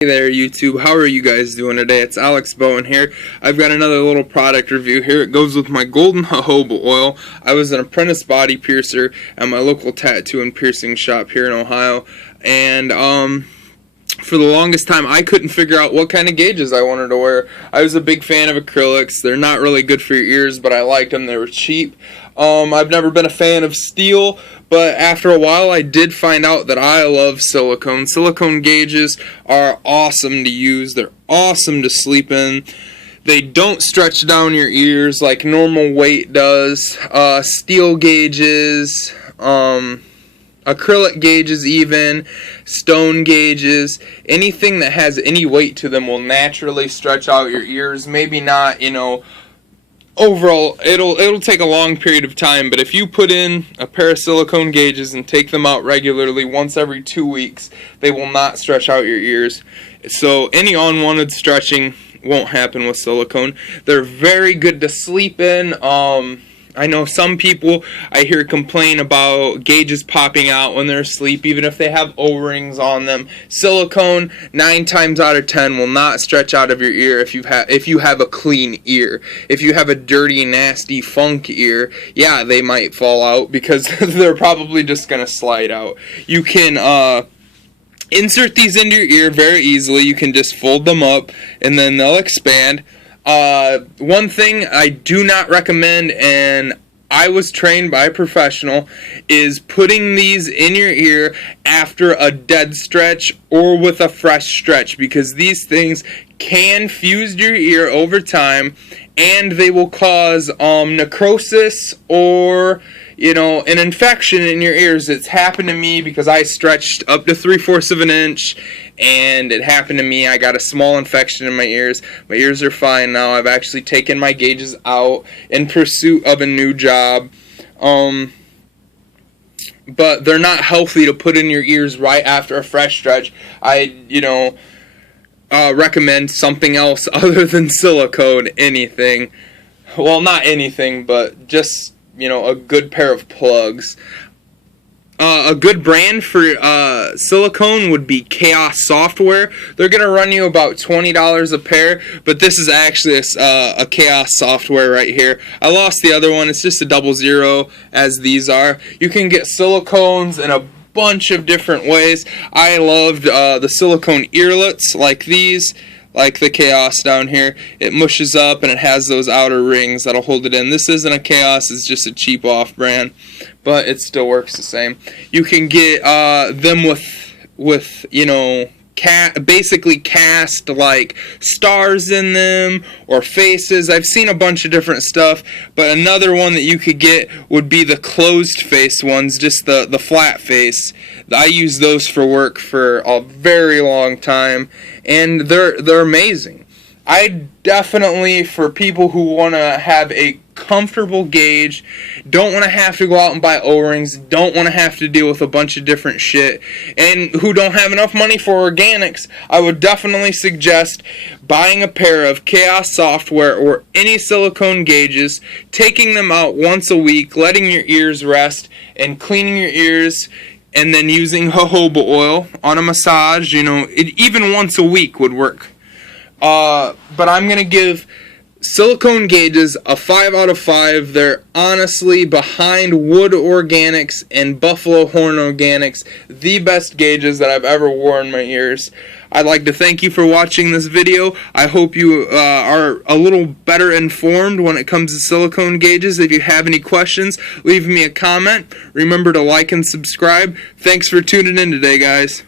Hey there YouTube, how are you guys doing today? It's Alex Bowen here. I've got another little product review here. It goes with my golden jojoba oil. I was an apprentice body piercer at my local tattoo and piercing shop here in Ohio, and for the longest time I couldn't figure out what kind of gauges I wanted to wear. I was a big fan of acrylics. They're not really good for your ears, but I liked them. They were cheap. I've never been a fan of steel, but after a while I did find out that I love silicone. Silicone gauges are awesome to use. They're awesome to sleep in. They don't stretch down your ears like normal weight does. Steel gauges, acrylic gauges even, stone gauges, anything that has any weight to them will naturally stretch out your ears. Maybe not, overall, it'll take a long period of time, but if you put in a pair of silicone gauges and take them out regularly once every 2 weeks, they will not stretch out your ears. So any unwanted stretching won't happen with silicone. They're very good to sleep in. I know some people I hear complain about gauges popping out when they're asleep, even if they have O-rings on them. Silicone, 9 times out of 10, will not stretch out of your ear if you have a clean ear. If you have a dirty, nasty, funk ear, yeah, they might fall out because they're probably just going to slide out. You can insert these into your ear very easily. You can just fold them up and then they'll expand. One thing I do not recommend, and I was trained by a professional, is putting these in your ear after a dead stretch or with a fresh stretch, because these things can fuse your ear over time and they will cause necrosis or an infection in your ears. It's happened to me because I stretched up to 3/4 of an inch, and it happened to me. I got a small infection in my ears. My ears are fine now. I've actually taken my gauges out in pursuit of a new job. But they're not healthy to put in your ears right after a fresh stretch. I, recommend something else other than silicone, anything. Well, not anything, but just a good pair of plugs. A good brand for silicone would be Kaos software. They're going to run you about $20 a pair, but this is actually a Kaos software right here. I lost the other one. It's just a 00, as these are. You can get silicones in a bunch of different ways. I loved the silicone earlets like these. Like the Kaos down here, it mushes up and it has those outer rings that'll hold it in. This isn't a Kaos, it's just a cheap off brand, but it still works the same. You can get them with basically cast like stars in them or faces. I've seen a bunch of different stuff, but another one that you could get would be the closed face ones, just the flat face. I use those for work for a very long time, and they're amazing. I definitely, for people who want to have a comfortable gauge, don't want to have to go out and buy O-rings, don't want to have to deal with a bunch of different shit, and who don't have enough money for organics, I would definitely suggest buying a pair of Kaos software or any silicone gauges, taking them out once a week, letting your ears rest, and cleaning your ears, and then using jojoba oil on a massage. Even once a week would work. But I'm going to give silicone gauges a 5 out of 5. They're honestly, behind Wood Organics and Buffalo Horn Organics, the best gauges that I've ever worn in my ears. I'd like to thank you for watching this video. I hope you are a little better informed when it comes to silicone gauges. If you have any questions, leave me a comment. Remember to like and subscribe. Thanks for tuning in today, guys.